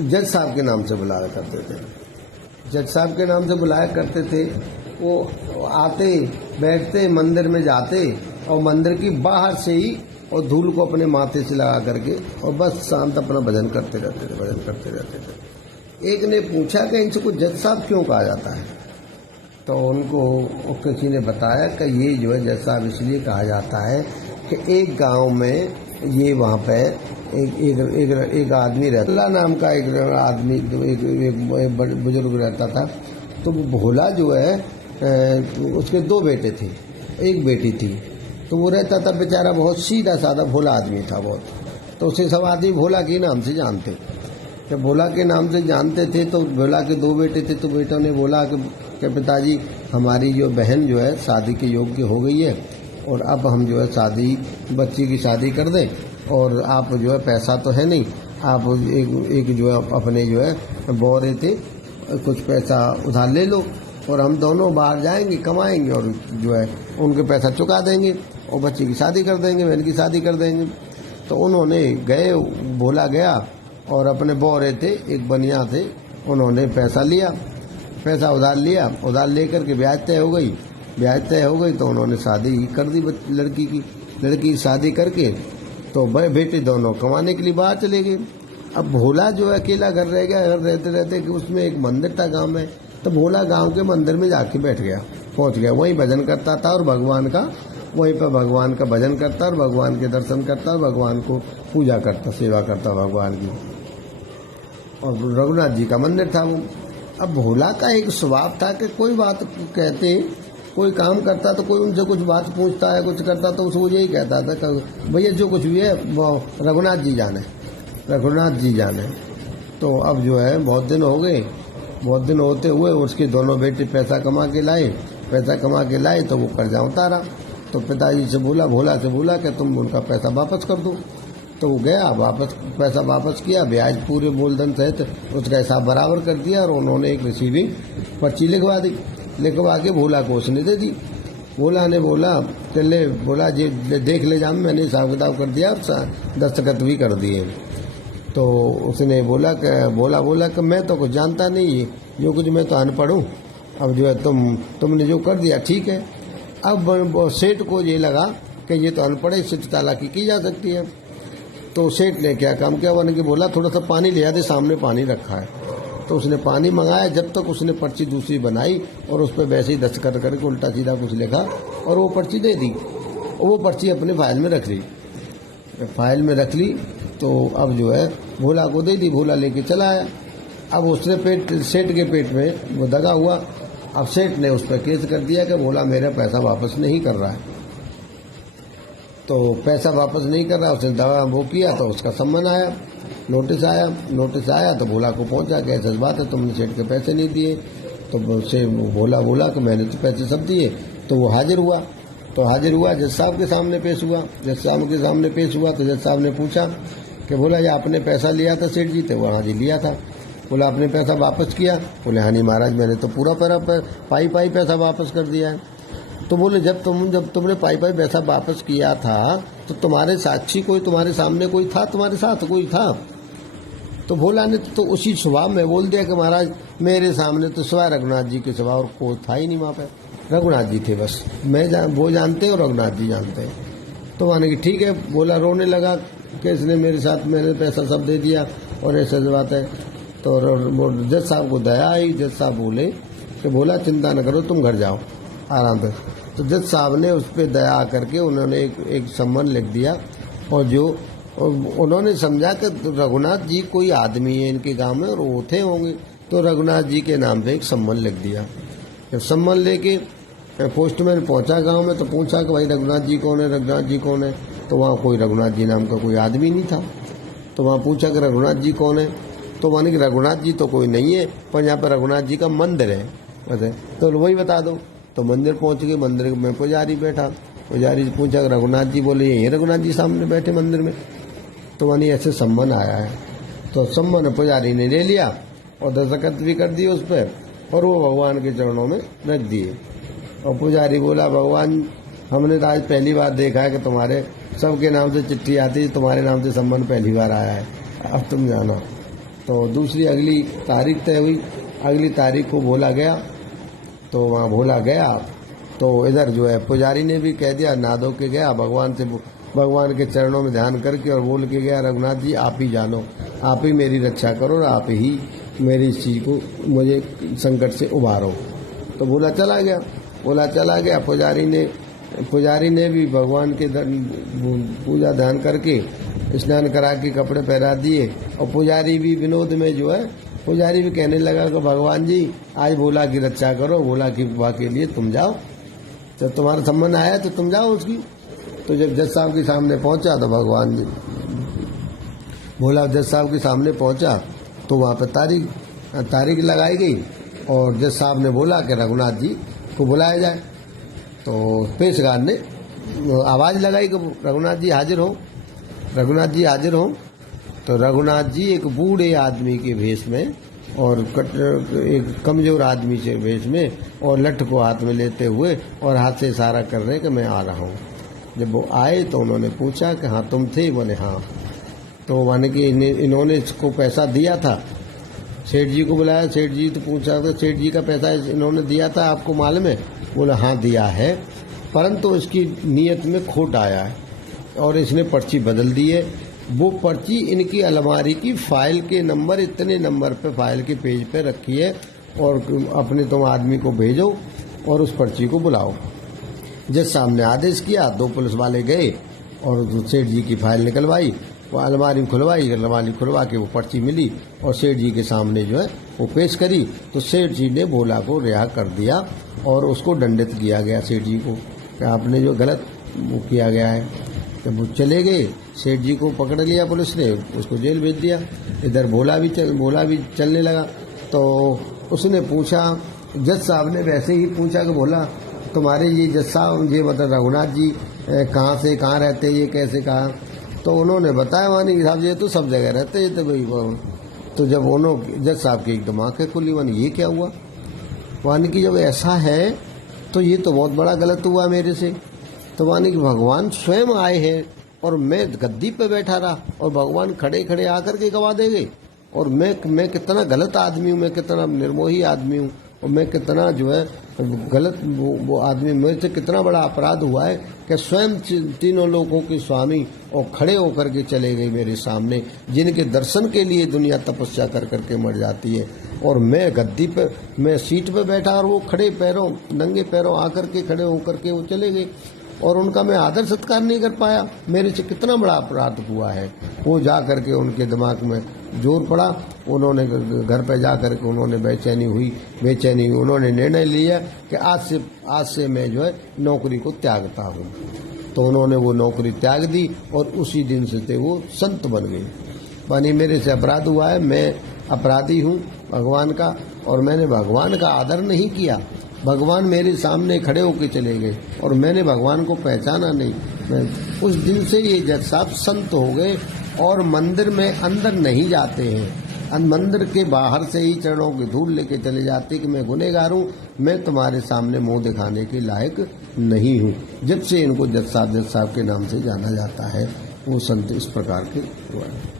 जज साहब के नाम से बुलाया करते थे। जज साहब के नाम से बुलाया करते थे। वो आते, बैठते, मंदिर में जाते और मंदिर की बाहर से ही और धूल को अपने माथे से लगा करके और बस शांत अपना भजन करते रहते थे, भजन करते रहते थे। एक ने पूछा कि इनसे कुछ जज साहब क्यों कहा जाता है, तो उनको किसी ने बताया कि ये जो है जज साहब इसलिए कहा जाता है कि एक गांव में ये वहाँ पे एक आदमी रहता, भोला नाम का एक आदमी, एक बुजुर्ग रहता था। तो भोला जो है उसके 2 बेटे थे, एक बेटी थी। तो वो रहता था बेचारा, बहुत सीधा साधा भोला आदमी था बहुत। तो उसे सब आदमी भोला के नाम से जानते। जब भोला के नाम से जानते थे तो भोला के 2 बेटे थे। तो बेटों ने बोला कि पिताजी हमारी जो बहन जो है शादी के योग्य हो गई है और अब हम जो है बच्ची की शादी कर दें, और आप जो है पैसा तो है नहीं, आप एक जो है अपने जो है बौरे थे कुछ पैसा उधार ले लो और हम दोनों बाहर जाएंगे, कमाएंगे और जो है उनके पैसा चुका देंगे और बच्ची की शादी कर देंगे, बहन की शादी कर देंगे। तो उन्होंने गए, भोला गया और अपने बौरे थे, एक बनिया थे, उन्होंने पैसा लिया, पैसा उधार लिया, उधार लेकर के ब्याज तय हो गई तो उन्होंने शादी कर दी लड़की की शादी करके तो भाई बेटे दोनों कमाने के लिए बाहर चले गए। अब भोला जो है अकेला घर रह गया। घर रहते रहते कि उसमें एक मंदिर था गांव में, तो भोला गांव के मंदिर में जाके बैठ गया, पहुंच गया, वहीं भजन करता था और वहीं पर भगवान का भजन करता और भगवान के दर्शन करता और भगवान को पूजा करता, सेवा करता भगवान की। और रघुनाथ जी का मंदिर था वो। अब भोला का एक स्वभाव था कि कोई बात कहते, कोई काम करता तो कोई उनसे कुछ बात पूछता है, कुछ करता तो उसको यही कहता था कि भैया जो कुछ भी है वो रघुनाथ जी जाने। तो अब जो है बहुत दिन हो गए, बहुत दिन होते हुए उसके दोनों बेटे पैसा कमा के लाए तो वो कर्जा उतारा। तो पिताजी से बोला, भोला से बोला कि तुम उनका पैसा वापस कर दो। तो वो गया, पैसा वापस किया, ब्याज पूरे मूलधन सहित उसका हिसाब बराबर कर दिया और उन्होंने एक रिसीविंग पर्ची लिखवा के भोला को उसने दे दी। भोला ने बोला कि ले, बोला जी देख ले जाम, मैंने हिसाब किताब कर दिया और दस्तखत भी कर दिए। तो उसने बोला कि मैं तो कुछ जानता नहीं, जो कुछ मैं तो अनपढ़ हूँ। अब जो है तुमने जो कर दिया ठीक है। अब सेठ को ये लगा कि ये तो अनपढ़ है, इससे चालाकी की जा सकती है। तो सेठ ने क्या काम किया, उन्होंने बोला थोड़ा सा पानी ले आ दे, सामने पानी रखा है। तो उसने पानी मंगाया, जब तक उसने पर्ची दूसरी बनाई और उस पर वैसे ही दस्तखत करके उल्टा सीधा कुछ लिखा और वो पर्ची दे दी। और वो पर्ची अपने फाइल में रख ली। तो अब जो है भोला को दे दी, भोला लेके चला आया। अब उसने सेठ के पेट में वो दगा हुआ। अब सेठ ने उस पर केस कर दिया कि भोला मेरा पैसा वापस नहीं कर रहा है। तो पैसा वापस नहीं कर रहा, उसने दवा वो किया तो उसका सम्मन आया, नोटिस आया तो भोला को पहुंचा कि ऐसी बात है, तुमने सेठ के पैसे नहीं दिए। तो उससे भोला बोला कि मैंने तो पैसे सब दिए। तो वो हाजिर हुआ, जज साहब के सामने पेश हुआ। तो जज साहब ने पूछा कि बोला ये आपने पैसा लिया था सेठ जी? तो हाँ जी लिया था। बोला आपने पैसा वापस किया? बोले हाँ नहीं महाराज, मैंने तो पूरा पाई पैसा वापस कर दिया है। तो बोले जब तुमने पाई पैसा वापस किया था तो तुम्हारे साक्षी कोई, तुम्हारे सामने कोई था, तुम्हारे साथ कोई था? तो भोला ने तो उसी स्वभाव में बोल दिया कि महाराज मेरे सामने तो सिवाय रघुनाथ जी के सिवा और कोई था ही नहीं वहाँ पे, रघुनाथ जी थे बस। वो जानते और रघुनाथ जी जानते हैं। तो माने कि ठीक है। भोला रोने लगा कि इसने मेरे साथ मैंने पैसा सब दे दिया और ऐसा बात है। तो जज साहब को दया आई। जज साहब बोले कि भोला चिंता न करो, तुम घर जाओ आराम से। तो जज साहब ने उस पर दया करके उन्होंने एक सम्मन लिख दिया और उन्होंने समझा कि रघुनाथ जी कोई आदमी है इनके गांव में और वो थे होंगे, तो रघुनाथ जी के नाम पे एक सम्मन लिख दिया। जब सम्मन लेके पोस्टमैन पहुंचा गांव में तो पूछा कि भाई रघुनाथ जी कौन है? तो वहाँ कोई रघुनाथ जी नाम का कोई आदमी नहीं था। तो वहाँ पूछा कि रघुनाथ जी कौन है? तो माने कि रघुनाथ जी तो कोई नहीं है, पर यहाँ पर रघुनाथ जी का मंदिर है वैसे, तो वही बता दो। तो मंदिर पहुँच गए, मंदिर में पुजारी बैठा। पुजारी से पूछा कि रघुनाथ जी? बोले यही रघुनाथ जी सामने बैठे मंदिर में। तो मानी ऐसे सम्मन आया है। तो सम्मन पुजारी ने ले लिया और दस्तखत भी कर दिए उस पर और वो भगवान के चरणों में रख दिए। और पुजारी बोला भगवान हमने तो आज पहली बार देखा है कि तुम्हारे सबके नाम से चिट्ठी आती है, तुम्हारे नाम से सम्मन पहली बार आया है, अब तुम जानो। तो दूसरी अगली तारीख तय हुई। अगली तारीख को भोला गया, तो वहाँ भोला गया तो इधर जो है पुजारी ने भी कह दिया, नादो के गया भगवान के चरणों में ध्यान करके और बोल के गया, रघुनाथ जी आप ही जानो, आप ही मेरी रक्षा करो और आप ही मेरी इस चीज़ को मुझे संकट से उबारो। तो भोला चला गया। पुजारी ने भी भगवान के पूजा ध्यान करके स्नान करा के कपड़े पहरा दिए। और पुजारी भी विनोद में जो है पुजारी भी कहने लगा कि भगवान जी आज भोला की रक्षा करो, भोला की विवाह के लिए तुम जाओ, जब तुम्हारा संबंध आया तो तुम जाओ उसकी। तो जब जज साहब के सामने पहुंचा तो भगवान जी भोला जज साहब के सामने पहुंचा तो वहाँ पर तारीख लगाई गई और जज साहब ने बोला कि रघुनाथ जी को बुलाया जाए। तो पेशकार ने आवाज़ लगाई कि रघुनाथ जी हाजिर हो। तो रघुनाथ जी एक बूढ़े आदमी के भेष में और एक कमज़ोर आदमी के भेष में और लठ को हाथ में लेते हुए और हाथ से इशारा कर रहे कि मैं आ रहा हूँ। जब वो आए तो उन्होंने पूछा कि हाँ तुम थे? बोले हाँ। तो माने कि इन्होंने इसको पैसा दिया था, सेठ जी को बुलाया। सेठ जी तो पूछा तो सेठ जी का पैसा इन्होंने दिया था, आपको मालूम है? बोले हाँ दिया है, परंतु इसकी नीयत में खोट आया है और इसने पर्ची बदल दी है। वो पर्ची इनकी अलमारी की फाइल के नंबर इतने नंबर पे फाइल के पेज पे रखी है और अपने तुम आदमी को भेजो और उस पर्ची को बुलाओ। जज साहब ने आदेश किया, 2 पुलिस वाले गए और सेठ जी की फाइल निकलवाई, वो अलमारी खुलवा के वो पर्ची मिली और सेठ जी के सामने जो है वो पेश करी। तो सेठ जी ने भोला को रिहा कर दिया और उसको दंडित किया गया सेठ जी को कि आपने जो गलत वो किया गया है। जब वो चले गए, सेठ जी को पकड़ लिया पुलिस ने, उसको जेल भेज दिया। इधर भोला भी चलने लगा। तो उसने पूछा, जज साहब ने वैसे ही पूछा कि भोला तुम्हारे ये जज साहब ये मतलब रघुनाथ जी कहाँ से कहाँ रहते, ये कैसे कहा? तो उन्होंने बताया वानी साहब ये तो सब जगह रहते हैं। तो भाई तो जब उन्होंने जज साहब की एकदम आँखें खुली, वानी ये क्या हुआ? वानी कि जब ऐसा है तो ये तो बहुत बड़ा गलत हुआ मेरे से। तो वानी कि भगवान स्वयं आए हैं और मैं गद्दी पे बैठा रहा और भगवान खड़े खड़े आकर के गवा दे गए। और मैं कितना गलत आदमी हूँ, मैं कितना निर्मोही आदमी हूँ और मैं कितना जो है गलत वो आदमी, मेरे से कितना बड़ा अपराध हुआ है कि स्वयं तीनों लोगों के स्वामी और खड़े होकर के चले गए मेरे सामने, जिनके दर्शन के लिए दुनिया तपस्या कर करके मर जाती है। और मैं गद्दी पे, मैं सीट पे बैठा और वो खड़े पैरों नंगे पैरों आकर के खड़े होकर के वो चले गए और उनका मैं आदर सत्कार नहीं कर पाया। मेरे से कितना बड़ा अपराध हुआ है। वो जा करके उनके दिमाग में जोर पड़ा, उन्होंने घर पे जा करके उन्होंने बेचैनी हुई, उन्होंने निर्णय लिया कि आज से मैं जो है नौकरी को त्यागता हूँ। तो उन्होंने वो नौकरी त्याग दी और उसी दिन से वो संत बन गए। मानी मेरे से अपराध हुआ है, मैं अपराधी हूँ भगवान का और मैंने भगवान का आदर नहीं किया। भगवान मेरे सामने खड़े होकर चले गए और मैंने भगवान को पहचाना नहीं। मैं उस दिन से ये जज साहब संत हो गए और मंदिर में अंदर नहीं जाते हैं, मंदिर के बाहर से ही चरणों की धूल लेके चले जाते कि मैं गुनहगार हूँ, मैं तुम्हारे सामने मुंह दिखाने के लायक नहीं हूँ। जब से इनको जज साहब के नाम से जाना जाता है, वो संत इस प्रकार के हुआ है।